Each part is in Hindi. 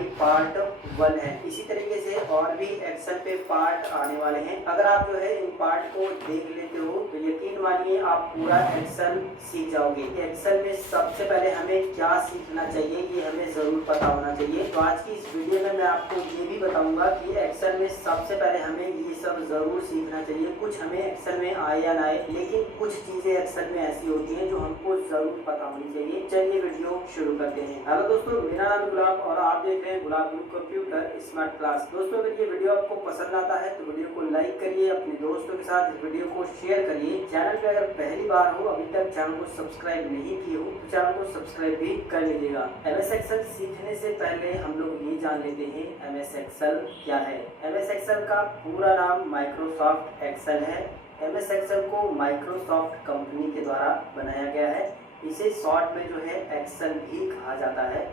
खाली पार्ट 1 है। इसी तरीके से और भी एक्सेल पे पार्ट आने वाले हैं। अगर आप जो है इन पार्ट को देख लेते हो तो यकीन मानिए आप पूरा एक्सेल सीख जाओगे। एक्सेल में सबसे पहले हमें क्या सीखना चाहिए ये हमें ज़रूर पता होना चाहिए। तो आज की इस वीडियो में मैं आपको ये भी बताऊंगा कि एक्सेल में सबसे पहले हमें ये सब ज़रूर सीखना चाहिए। कुछ हमें एक्सेल में आए या ना आए, लेकिन कुछ चीज़ें एक्सेल में ऐसी होती हैं जो हमको ज़रूर पता होनी चाहिए। चलिए वीडियो शुरू करते हैं। हेलो दोस्तों, मेरा नाम गुलाब और आप देख रहे हैं गुलाब ग्रुप कंप्यूटर स्मार्ट क्लास। दोस्तों, अगर ये वीडियो आपको पसंद आता है तो वीडियो को लाइक करिए, अपने दोस्तों के साथ इस वीडियो को शेयर करिए। चैनल पे अगर पहली बार हो, अभी तक चैनल को सब्सक्राइब नहीं किए हो तो चैनल को सब्सक्राइब भी कर लीजिएगा। एमएस एक्सेल सीखने से पहले हम लोग ये जान लेते हैं एमएस एक्सेल क्या है। एमएस एक्सेल का पूरा नाम माइक्रोसॉफ्ट एक्सेल है। एमएस एक्सेल को माइक्रोसॉफ्ट कंपनी के द्वारा बनाया गया है। इसे शॉर्ट में जो है एक्सेल भी कहा जाता है।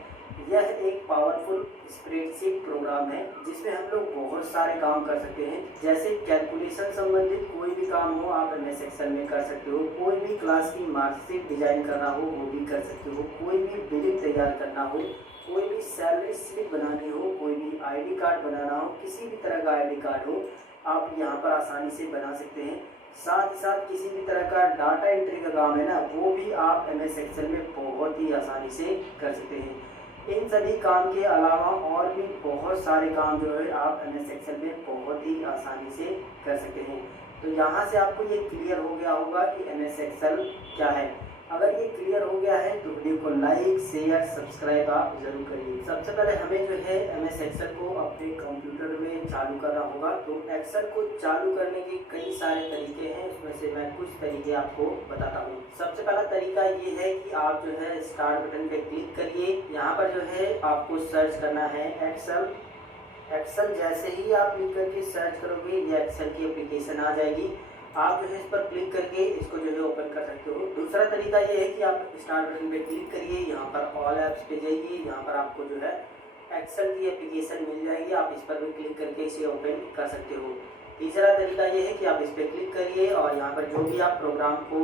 यह एक पावरफुल स्प्रेडशीट प्रोग्राम है जिसमें हम लोग बहुत सारे काम कर सकते हैं। जैसे कैलकुलेशन संबंधित कोई भी काम हो आप एमएस एक्सेल में कर सकते हो। कोई भी क्लास की मार्कशीट डिजाइन करना हो वो भी कर सकते हो। कोई भी बिलिंग तैयार करना हो, कोई भी सैलरी स्लिप बनानी हो, कोई भी आईडी कार्ड बनाना हो, किसी भी तरह का आईडी कार्ड हो आप यहाँ पर आसानी से बना सकते हैं। साथ ही साथ किसी भी तरह का डाटा एंट्री का काम है ना, वो भी आप एमएस एक्सेल में बहुत ही आसानी से कर सकते हैं। इन सभी काम के अलावा और भी बहुत सारे काम जो है आप एमएस एक्सेल में बहुत ही आसानी से कर सकते हैं। तो यहाँ से आपको ये क्लियर हो गया होगा कि एमएस एक्सेल क्या है। अगर ये क्लियर हो गया है तो वीडियो को लाइक शेयर सब्सक्राइब आप जरूर करिए। सबसे पहले हमें जो है एमएस एक्सेल को अपने कंप्यूटर में चालू करना होगा। तो एक्सेल को चालू करने के कई सारे तरीके हैं, उसमें से मैं कुछ तरीके आपको बताता हूँ। सबसे पहला तरीका ये है कि आप जो है स्टार्ट बटन पे क्लिक करिए। यहाँ पर जो है आपको सर्च करना है एक्सेल। एक्सेल जैसे ही आप क्लिक करके सर्च करोगे ये एक्सेल की एप्लीकेशन आ जाएगी। आप जो है इस पर क्लिक करके इसको जो है ओपन कर सकते हो। दूसरा तरीका ये है कि आप स्टार्ट बटन पे क्लिक करिए, यहाँ पर ऑल ऐप्स पे जाइए, यहाँ पर आपको जो है एक्सेल की एप्लीकेशन मिल जाएगी। आप इस पर भी क्लिक करके इसे ओपन कर सकते हो। तीसरा तरीका ये है कि आप इस पर क्लिक करिए और यहाँ पर जो भी आप प्रोग्राम को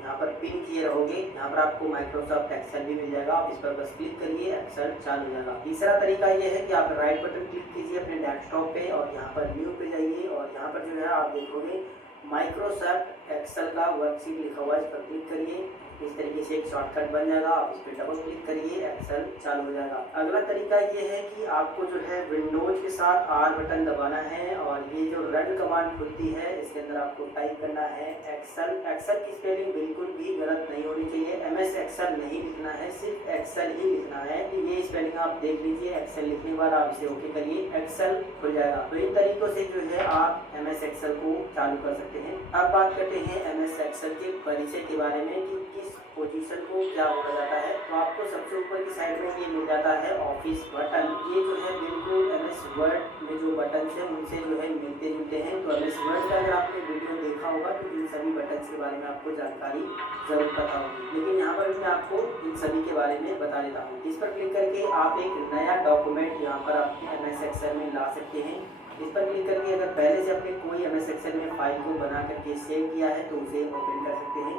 यहाँ पर पिन किए रहोगे, यहाँ पर आपको माइक्रोसॉफ्ट एक्सेल भी मिल जाएगा। आप इस पर बस क्लिक करिए, एक्सेल चालू हो जाएगा। तीसरा तरीका ये है कि आप राइट बटन क्लिक कीजिए अपने डेस्कटॉप पे और यहाँ पर न्यू पे जाइए और यहाँ पर जो है आप देखोगे माइक्रोसॉफ्ट एक्सेल का वर्कशीट लिखा हुआ है, इस पर क्लिक करिए। इस तरीके से एक शॉर्टकट बन जाएगा। आप इस पर डबल क्लिक करिए, एक्सेल चालू हो जाएगा। अगला तरीका ये है कि आपको जो है विंडोज के साथ आर बटन दबाना है और ये जो रन कमांड खुलती है इसके अंदर आपको टाइप करना है एक्सेल। एक्सेल की स्पेलिंग बिल्कुल भी गलत नहीं होनी चाहिए। एमएस एक्सेल नहीं लिखना है, सिर्फ एक्सेल ही लिखना है। ये स्पेलिंग आप देख लीजिए। एक्सेल लिखने के बाद आप इसे ओके करिए, एक्सेल खुल जाएगा। तो इन तरीकों से जो है आप एमएस एक्सेल को चालू कर सकते हैं। अब बात करते हैं एमएस एक्सेल के परिचय के बारे में कि किस पोजीशन को क्या बोला जाता है। तो आपको सबसे ऊपर की साइड में ये मिल जाता है ऑफिस बटन। ये जो है बिल्कुल एमएस वर्ड में जो बटन है उनसे जो है मिलते जुलते हैं। तो एमएस वर्ड का अगर आपने वीडियो देखा होगा तो इन सभी बटन के बारे में आपको जानकारी जरूर पता होगी, लेकिन यहाँ पर मैं आपको इन सभी के बारे में बता देता हूँ। इस पर क्लिक करके आप एक नया डॉक्यूमेंट यहाँ पर अपने एमएस एक्सेल में ला सकते हैं। इस पर क्लिक करके अगर पहले से आपने कोई एमएस एक्सेल में फाइल को बना करके सेव किया है तो उसे ओपन कर सकते हैं।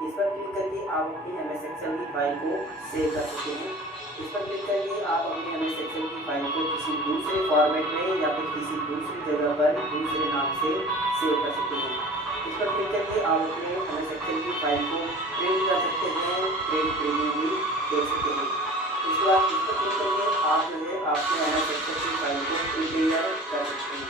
इस पर क्लिक करके आप अपनी एमएस एक्सेल की फाइल को सेव कर सकते हैं। इस पर क्लिक करके आप अपनी एमएस एक्सेल की फाइल को किसी दूसरे फॉर्मेट में या फिर किसी दूसरी जगह पर दूसरे नाम से सेव कर सकते हैं। इस पर क्लिक करके आप अपने एमएस एक्सेल की फाइल को प्रिंट कर सकते हैं, प्रिंट प्रीव्यू भी देख सकते हैं। इसके बाद इस पर क्लिक करके आप जो है अपने एमएस एक्सेल की फाइल को प्रिंट कर सकते हैं।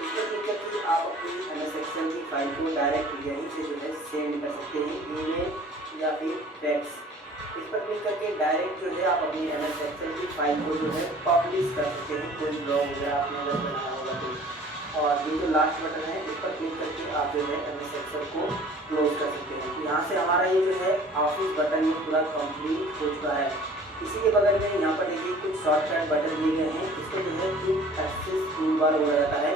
इस पर क्लिक करके आप अपनी एमएस एक्सेल की फाइल को डायरेक्ट यहीं से जो है सेंड कर सकते हैं, ईमेल या फिर टेक्स्ट। इस पर क्लिक करके डायरेक्ट जो है आप अपनी एमएस एक्सेल की फाइल को जो है पब्लिश कर सकते हैं, कोई ब्लॉग वगैरह आपने अगर बनाया होगा तो। और ये जो लास्ट बटन है इस पर क्लिक करके आप जो है एमएस एक्सेल को क्लोज कर सकते हैं। यहाँ से हमारा ये जो है ऑफिस बटन ये पूरा कंप्लीट हो चुका है। इसी के बगल में यहाँ पर देखिए कुछ शॉर्टकट बटन दिए गए हैं। इसको जो है क्विक एक्सेस टूलबार बोला जाता है।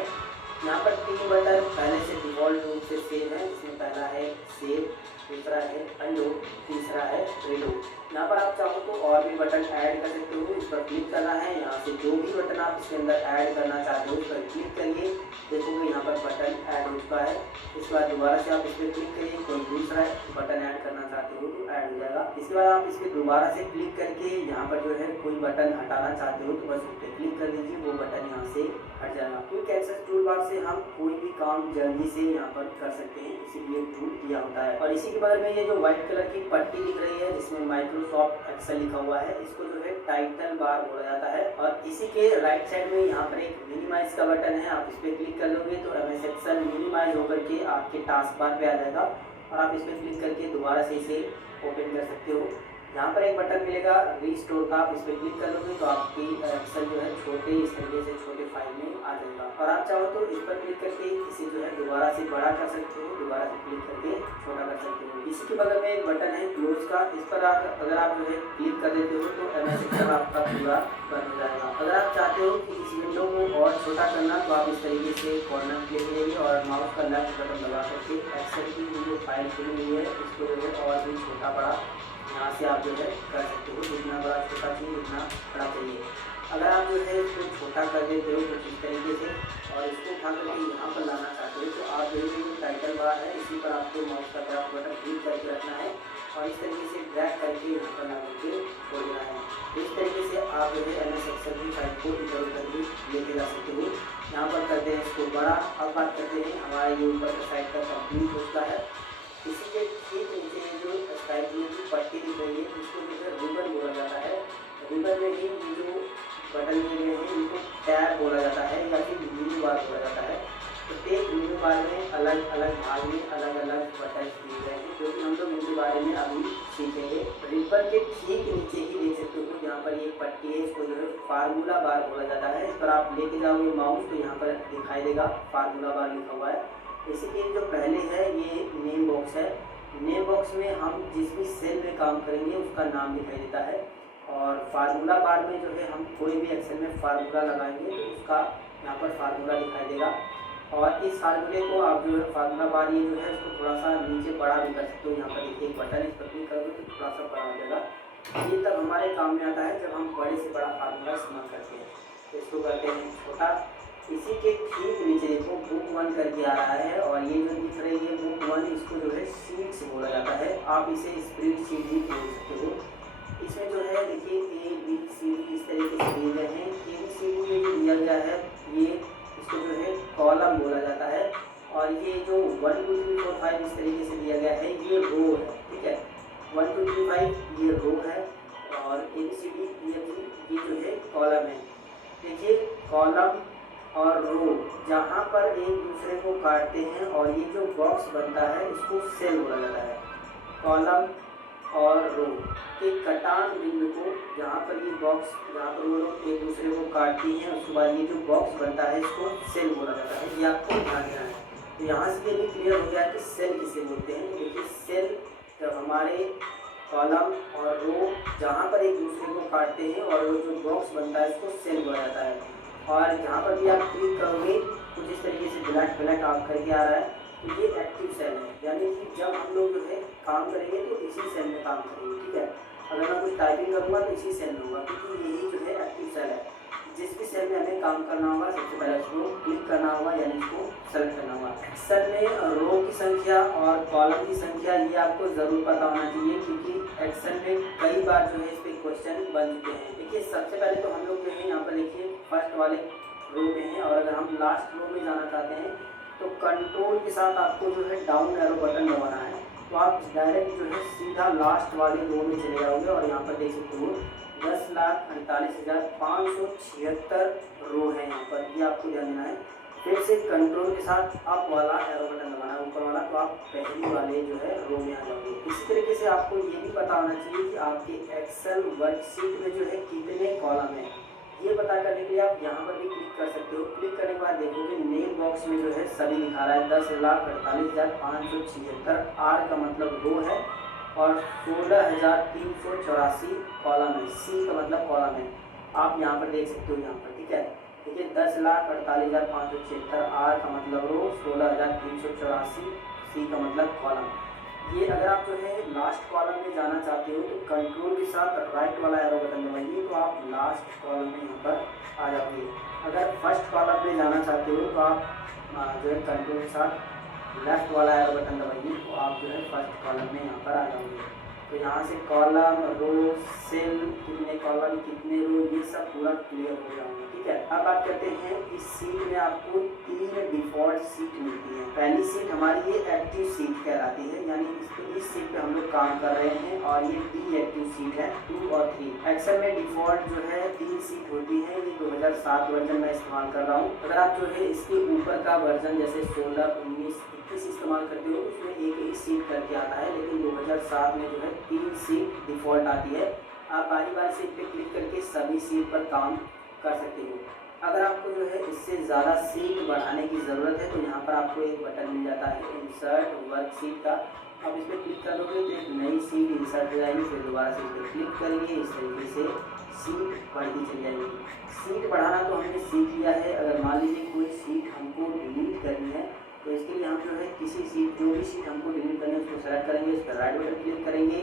यहाँ पर 3 बटन पहले से डिफॉल्ट रूप से सेव है। इसमें पहला है सेव, दूसरा है अनडू, तीसरा है रीडू। यहाँ पर आप चाहो तो और भी बटन ऐड कर सकते हो। इस पर क्लिक करना है। यहाँ से जो भी बटन आप इसके अंदर ऐड करना चाहते हो उस पर क्लिक करिए। देखोगे यहाँ पर बटन ऐड हो चुका है। इसके बाद दोबारा से आप इस पर क्लिक करिए, कोई दूसरा बटन ऐड करना चाहते हो तो ऐड हो जाएगा। इसके बाद आप इस पर दोबारा से क्लिक करके यहाँ पर जो है कोई बटन हटाना चाहते हो तो बस उस पर क्लिक कर दीजिए, वो बटन यहाँ से हट जाएगा। क्विक एक्सेस टूल बार से हम कोई भी काम जल्दी से यहाँ पर कर सकते हैं, इसीलिए टूल दिया होता है। और इसी के बगल में ये जो व्हाइट कलर की पट्टी दिख रही है जिसमें माइक्रोसॉफ्ट एक्सेल लिखा हुआ है, इसको जो है टाइटल बार बोला जाता है। और इसी के राइट साइड में यहाँ पर एक मिनिमाइज का बटन है, आप इस पर क्लिक कर लोगे तो MS एक्सेल मिनिमाइज होकर के आपके टास्क बार पे आ जाएगा और आप इस पर क्लिक करके दोबारा से इसे ओपन कर सकते हो। यहाँ पर एक बटन मिलेगा रीस्टोर का, आप इस पर क्लिक कर लोगे तो आपकी एक्सेल जो है छोटे इस तरीके से छोटे फाइल में आ जाएगा। और आप चाहो तो इस पर क्लिक करके इसे जो है दोबारा से बड़ा कर सकते हो, दोबारा से क्लिक करके छोटा कर सकते हो। इसी के बगल में एक बटन है क्लोज का, इस पर अगर आप जो है क्लिक कर देते हो तो MS एक्सेल आपका पूरा बंद हो जाएगा। अगर आप चाहते हो कि इस विंडो को और छोटा करना तो आप इस तरीके से कॉर्नर क्लिक करिए और माउस का लेफ्ट बटन दबा करके एक्सेल की जो फाइल खुली हुई है इसको जो है और भी छोटा बड़ा यहाँ से आप जो है कर सकते हो, जितना बड़ा छोटा चाहिए उतना बड़ा चाहिए। अगर आप जो है इसको छोटा कर देते हो कुछ इस तरीके से और इसको उठा करके यहाँ पर लाना चाहते हो तो आप जो है टाइटल बार है इसी पर आपको माउस का लेफ्ट बटन क्लिक करके रखना है और इस तरीके से ड्रैग करके यहाँ पर ला करके छोड़ देना है। इस तरीके से आप जो है MS एक्सेल की फाइल को इधर उधर भी लेके जा सकते हो। यहाँ पर करते हैं इसको बड़ा। अब बात करते हैं हमारे ये ऊपर का साइड का कंप्लीट होता है। इसी के ठीक नीचे जो स्काई ब्लू की पट्टी दिख रही है इसको जो है रिबन बोला जाता है। रिबन में ही जो बटन दिए गए हैं इनको टैब बोला जाता है या फिर मेनू बार बोला जाता है। प्रत्येक मेनू बार में अलग अलग भाग में अलग अलग बटन दिए गए हैं जो कि हम लोग इनके बारे में अभी सीखेंगे। रिबन के ठीक नीचे ही देख सकते हो यहाँ पर एक पट्टी है, इसको जो है फार्मूला बार बोला जाता है। इस पर आप लेके जाओगे माउस तो यहाँ पर दिखाई देगा फार्मूला बार लिखा हुआ है। इसी के जो पहले है ये नेम बॉक्स है। नेम बॉक्स में हम जिस भी सेल में काम करेंगे उसका नाम दिखाई देता है और फार्मूला बार में जो है हम कोई भी एक्सेल में फार्मूला लगाएंगे तो उसका यहाँ पर फार्मूला दिखाई देगा। और इस फार्मूले को आप जो है फार्मूला बार ये जो है उसको थोड़ा सा नीचे बड़ा भी कर सकते हो। यहाँ पर देखिए एक बटन, इस पर क्लिक करोगे तो थोड़ा सा बड़ा हो जाएगा। ये तब हमारे काम में आता है जब हम बड़े से बड़ा फार्मूला इस्तेमाल करते हैं। तो इसको करते हैं छोटा। इसी के ठीक नीचे देखो बुक 1 करके आ रहा है और ये जो दिख रही है बुक 1 इसको जो है शीट्स बोला जाता है। आप इसे स्प्रेडशीट भी बोल सकते हो। इसमें जो है देखिए ABCD इस तरीके से दिए गए हैं। ABCD में जो दिया गया है ये इसको जो है कॉलम बोला जाता है और ये जो 1 2 3 4 5 इस तरीके से दिया गया है ये रो है। ठीक है, 1 2 3 5 ये रो है और ABCD ये जो है कॉलम है। देखिए कॉलम और रो जहाँ पर एक दूसरे को काटते हैं और ये जो बॉक्स बनता है इसको सेल बोला जाता है। कॉलम और रो के कटान बिंदु को जहाँ पर ये बॉक्स जहाँ पर वो लोग एक दूसरे को काटती हैं उसके बाद ये जो बॉक्स बनता है इसको सेल बोला जाता है। ये आपको ध्यान देना है। तो यहाँ से ये भी क्लियर हो गया कि सेल किसे बोलते हैं। तो देखिए सेल जब हमारे कॉलम और रो जहाँ पर एक दूसरे को काटते हैं और वो जो बॉक्स बनता है इसको सेल बोला जाता है। और जहाँ पर भी आप क्लिक करोगे कुछ इस तरीके से ब्लैक ब्लैक आप करके आ रहा है तो ये एक्टिव सेल है, यानी कि जब हम लोग जो है काम करेंगे तो इसी सेल में काम करेंगे। ठीक है, अगर मैं कुछ टाइपिंग करूँगा तो इसी सेल में होगा क्योंकि यही जो है एक्टिव सेल है। जिस भी सेल में हमें काम करना होगा सबसे पहले इसको क्लिक करना होगा यानी इसको सेलेक्ट करना होगा। एक्सेल में रो की संख्या और कॉलम की संख्या ये आपको ज़रूर पता होना चाहिए क्योंकि एक्सेल में कई बार जो है इस पर क्वेश्चन बन चुके हैं। देखिए सबसे पहले तो हम लोग जो है यहाँ पर देखिए फर्स्ट वाले रो में हैं और अगर हम लास्ट रो में जाना चाहते हैं तो कंट्रोल के साथ आपको जो है डाउन एरो बटन दबाना है तो आप डायरेक्ट जो है सीधा लास्ट वाले रो में चले जाओगे और यहाँ पर देख सकते हो 10,48,576 रो है यहाँ पर, ये आपको ध्यान देना है। फिर से कंट्रोल के साथ अप वाला एरो बटन दबाना है ऊपर वाला तो आप पहली वाले जो है रो में आ जाओगे। इसी तरीके से आपको ये भी पता होना चाहिए कि आपके एक्सेल वर्कशीट में जो है कितने कॉलम है। ये पता करने के लिए आप यहाँ पर भी क्लिक कर सकते हो। क्लिक करने के बाद देखोगे नेम बॉक्स में जो है सभी दिखा रहा है 10,48,576। R का मतलब रो है और 16,384 कॉलम है। C का मतलब कॉलम है, आप यहाँ पर देख सकते हो यहाँ पर। ठीक है, देखिए 10,48,576 R का मतलब रो, 16,384 C का मतलब कॉलम। ये अगर आप जो है लास्ट कॉलम में जाना चाहते हो तो कंट्रोल के साथ राइट वाला एरो बटन दबाइए तो आप लास्ट कॉलम में यहाँ पर आ जाओगे। अगर फर्स्ट कॉलम में जाना चाहते हो तो आप जो है कंट्रोल के साथ लेफ्ट वाला एरो बटन दबाइए तो आप जो है फर्स्ट कॉलम में यहाँ पर आ जाओगे। तो यहाँ से कॉलम, रो, सेल, कितने कॉलम कितने रो, ये सब पूरा क्लियर हो जाएंगे। ठीक है, अब बात करते हैं इस सीट में आपको 3 डिफ़ॉल्ट सीट मिलती है। पहली सीट हमारी ये एक्टिव सीट कहलाती है, यानी इस सीट पे हम लोग काम कर रहे हैं और ये डी एक्टिव सीट है 2 और 3। एक्सेल में डिफ़ॉल्ट जो है 3 सीट होती है। ये 2007 वर्जन में इस्तेमाल कर रहा हूँ। अगर आप जो है इसके ऊपर का वर्जन जैसे 16, 19, 21 इस्तेमाल करते हो उसमें एक ही सीट करके आता है, लेकिन 2007 में जो है 3 सीट डिफ़ॉल्ट आती है। आप बारी बारी से इस पर क्लिक करके सभी सीट पर काम कर सकते हो। अगर आपको जो है इससे ज़्यादा सीट बढ़ाने की ज़रूरत है तो यहाँ पर आपको एक बटन मिल जाता है इंसर्ट वर्कशीट का। आप इस पर क्लिक कर दोगे तो एक नई सीट इंसर्ट हो जाएगी। फिर दोबारा से इस पर क्लिक करेंगे, इस तरीके से सीट बढ़ती चली जाएगी। सीट बढ़ाना तो हमने सीख लिया है। अगर मान लीजिए कोई सीट हमको डिलीट करनी है तो इसके लिए हम जो है किसी सीट, जो भी सीट हमको डिलीट करनी है उसको सेलेक्ट करेंगे, इस पर राइट बटन क्लिक करेंगे,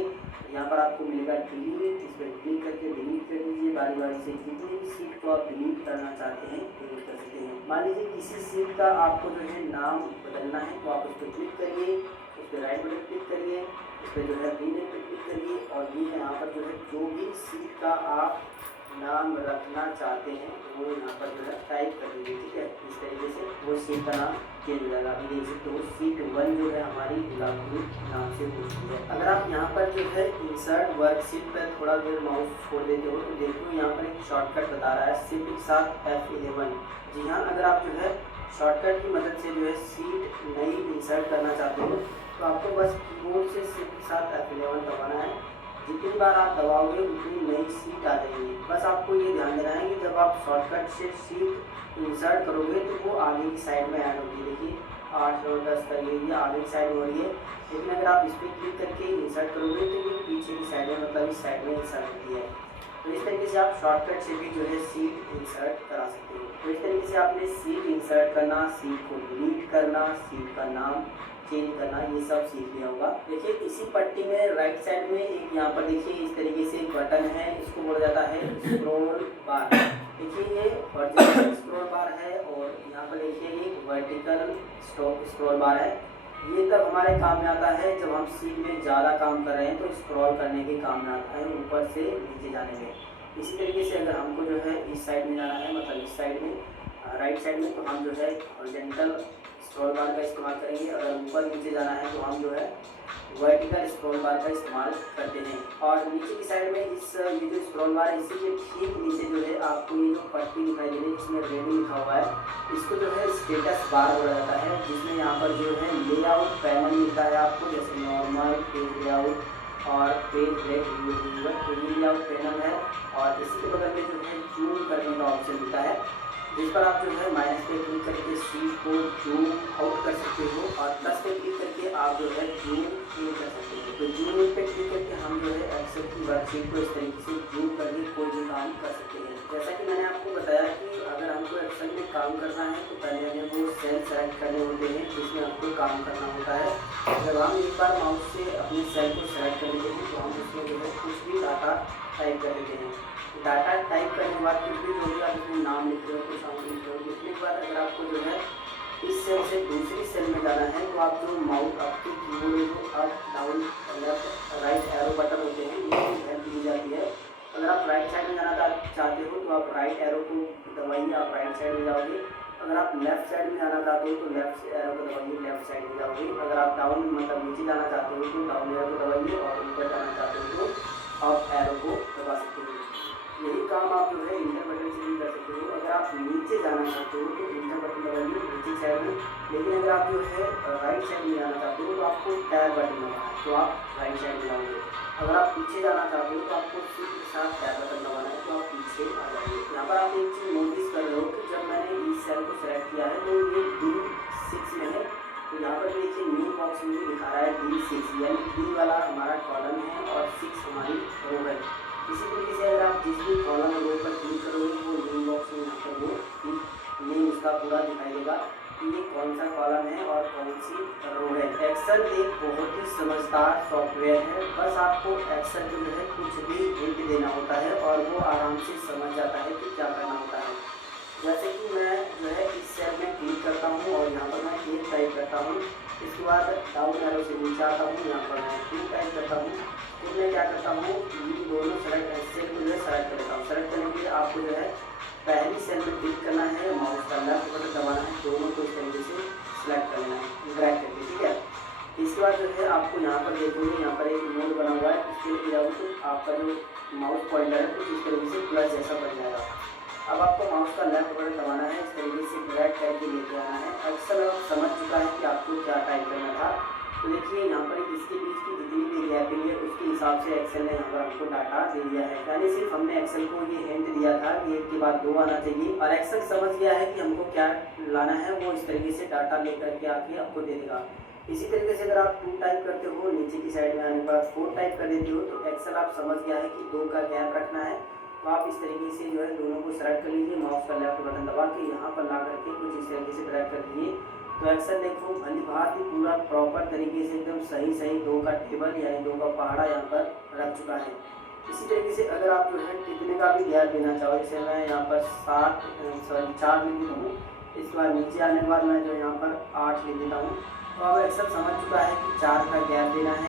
यहाँ पर आपको मिलेगा डिलीट, इस पर क्लिक करके डिलीट कर दीजिए। बारी बारी से जितनी भी सीट को आप डिलीट करना चाहते हैं डिलीट कर सकते हैं। मान लीजिए किसी सीट का आपको जो है नाम बदलना है तो आप उस पर क्लिक करिए, उस पर राइट बटन क्लिक करिए, इस पर जो है रीनेम पर क्लिक करिए और ये यहाँ पर जो है जो भी सीट का आप नाम रखना चाहते हैं वो यहाँ पर जो है टाइप कर दीजिए। ठीक है, इस तरीके से वो सीट का नाम चेंज हो जाएगा। अभी देख सकते हो सीट 1 जो है हमारी गुलाबी नाम से हो चुकी है। अगर आप यहाँ पर जो है इंसर्ट वर्कशीट पर थोड़ा देर माउस छोड़ देते हो तो देखो यहाँ पर एक शॉर्टकट बता रहा है शिफ्ट के साथ F11। जी हाँ, अगर आप जो है शॉर्टकट की मदद से जो है सीट नई इंसर्ट करना चाहते हो तो आपको बस कीबोर्ड से शिफ्ट के साथ F11 दबाना है। जितनी बार आप दबाओगे उतनी नई सीट आ जाएगी। बस आपको ये ध्यान देना है कि जब आप शॉर्टकट से सीट इंसर्ट करोगे तो वो आगे की साइड में ऐड होगी। देखिए 8, 9, 10 कर ये आगे की साइड में हो रही है, लेकिन अगर आप इस पर क्लिक करके इंसर्ट करोगे तो ये पीछे की साइड में, मतलब इस साइड में इंसर्ट होती है। तो इस तरीके से आप शॉर्टकट से भी जो है सीट इंसर्ट करा सकते हो। तो इस तरीके से आपने सीट इंसर्ट करना, सीट को डिलीट करना, सीट का नाम चेंज करना, ये सब सीख लिया होगा। देखिए इसी पट्टी में राइट साइड में एक यहाँ पर देखिए इस तरीके से एक बटन है, इसको बोला जाता है स्क्रॉल बार। देखिए ये वर्टिकल स्क्रॉल बार है और यहाँ पर देखिए एक वर्टिकल स्क्रॉल बार है। ये तब हमारे काम में आता है जब हम सीट में ज़्यादा काम कर रहे हैं तो स्क्रॉल करने के काम में आता है, ऊपर से नीचे जाने में। इसी तरीके से अगर हमको जो है इस साइड में जाना है, मतलब इस साइड में राइट साइड में, तो हम जो है हॉरिजॉन्टल स्क्रॉल बार का इस्तेमाल करेंगे। अगर ऊपर नीचे जाना है तो हम जो है वर्टिकल स्क्रॉल बार का इस्तेमाल करते हैं। और नीचे की साइड में ये जो स्क्रॉल बार है इसी के ठीक नीचे जो है आपको ये जो पट्टी दिखाई दे रही है जिसमें रेडी लिखा हुआ है, इसको जो है स्टेटस बार बोला जाता है, जिसमें यहाँ पर जो है लेआउट पैनल मिलता है आपको, जैसे नॉर्मल, पेज लेआउट और पेज ब्रेक रिव्यूअर। तो ये लेआउट पैनल है और इसी के बगल में जो है जूम करने का ऑप्शन मिलता है, जिस पर आप जो है माइनस पे क्लिक करके सीट को जूम आउट कर सकते हो और प्लस पे क्लिक करके आप जो है जूम इन कर सकते हो। तो जूम इन पे क्लिक करके हम जो है एक्सेल की वर्कशीट को इस तरीके से जूम करके कोई भी काम कर सकते हैं। जैसा कि मैंने आपको बताया कि अगर हमको एक्सेल में काम करना है तो पहले हमें वो सेल सेलेक्ट करने होते हैं जिसमें हमको काम करना होता है। जब हम एक बार माउस से अपने सेल को सेलेक्ट कर लेते हैं तो हम उसमें जो है कुछ भी डाटा टाइप कर लेते हैं। डाटा टाइप करने के बाद कुछ भी जो भी आप इसमें नाम लिख रहे हो, कुछ नाम लिख रहे हो, लिखने के बाद अगर आपको जो है इस सेल से दूसरी सेल में जाना है तो आप जो माउस आपके कीबोर्ड में जो up, down, left, right arrow button होते हैं इनकी हेल्प ली जाती है। अगर आप राइट साइड में जाना चाहते हो तो आप राइट एरो को दबाइए, आप राइट साइड में जाओगे। अगर आप लेफ्ट साइड में जाना चाहते हो तो लेफ्ट एरो को दबाइए, लेफ्ट साइड में जाओगे। अगर आप डाउन मतलब नीचे जाना चाहते हो तो डाउन एरो को दबाइए और ऊपर जाना चाहते हो तो अप एरो को दबा सकते हो। यही काम आप जो है इंटर बटन से भी कर सकते हो। अगर आप नीचे जाना चाहते हो तो इंटर बटन दबाइए नीचे साइड में, लेकिन अगर आप जो है राइट साइड में जाना चाहते हो तो आपको टैब बटन दबाना है, तो आप राइट साइड में जाओगे। अगर आप पीछे जाना चाहते हो तो आपको शिफ्ट के साथ टैब बटन दबाना है, तो आप पीछे आ जाएंगे। यहाँ पर आप एक चीज़ नोटिस कर रहे हो कि जब मैंने इस सेल को सेलेक्ट किया है तो ये D6 में है। तो यहाँ पर देखिए न्यू बॉक्स में लिखा रहा है D6, यानी D वाला हमारा कॉलम है और 6 हमारी रो है। इसी तरीके से अगर आप जिस भी कॉलम रो पर क्लिक करोगे वो नेम बॉक्स में यहाँ पर वो नेम उसका पूरा दिखाई देगा कि ये कौन सा कॉलम है और कौन सी रो है। एक्सेल एक बहुत ही समझदार सॉफ्टवेयर है, बस आपको एक्सेल को जो है कुछ भी हिंट देना होता है और वो आराम से समझ जाता है कि क्या करना होता है। जैसे कि मैं जो है इस सेल में क्लिक करता हूँ और यहाँ पर मैं 1 टाइप करता हूँ। इसके बाद डाउन एरो से नीचे आता हूँ, यहाँ पर मैं 2 टाइप करता हूँ। फिर मैं क्या करता हूँ, ये दोनों सेल को जो है सेलेक्ट कर लेता हूँ। सेलेक्ट करने के लिए आपको जो है पहली सेल में क्लिक करना है, माउस का लेफ्ट बटन दबाना है, दोनों को इस तरीके से सिलेक्ट करना है ड्रैग करके, ठीक है। इसके बाद जो है आपको यहाँ पर देखोगे, यहाँ पर एक नोड बना हुआ है, इसके लिए जाओ तो आपका जो माउस पॉइंटर है कुछ इस तरीके से प्लस जैसा बन जाएगा। अब आपको माउस का लेफ्ट बटन दबाना है, इस तरीके से ड्रैग करके लेके आना है। अक्सर आप समझ चुका है कि आपको क्या टाइप करना था। तो देखिए यहाँ पर इसके बीच की जितनी भी गैपिंग है उसके हिसाब से एक्सेल ने यहाँ पर हमको डाटा दे दिया है। यानी सिर्फ हमने एक्सेल को ये हिंट दिया था कि 1 के बाद 2 आना चाहिए और एक्सेल समझ गया है कि हमको क्या लाना है, वो इस तरीके से डाटा लेकर के आके आपको दे देगा। इसी तरीके से अगर आप 2 टाइप करते हो, नीचे की साइड में आने के बाद 4 टाइप कर देते हो, तो एक्सेल आप समझ गया है कि 2 का गैप रखना है। तो आप इस तरीके से जो है दोनों को सेलेक्ट कर लीजिए, माउस का लेफ्ट बटन दबा के यहाँ पर ला करके कुछ इस तरीके से ड्रैग कर दीजिए। तो एक्सेल देखो भली भांति ही पूरा प्रॉपर तरीके से एकदम सही 2 का टेबल यानी 2 का पहाड़ा यहाँ पर रख चुका है। इसी तरीके से अगर आप जो है कितने का भी गैप देना चाहो, जैसे मैं यहाँ पर 4 ले लेता हूँ। इसके बाद नीचे आने के बाद मैं जो यहाँ पर 8 ले लेता हूँ। तो अब एक्सेल समझ चुका है कि 4 का गैप देना है।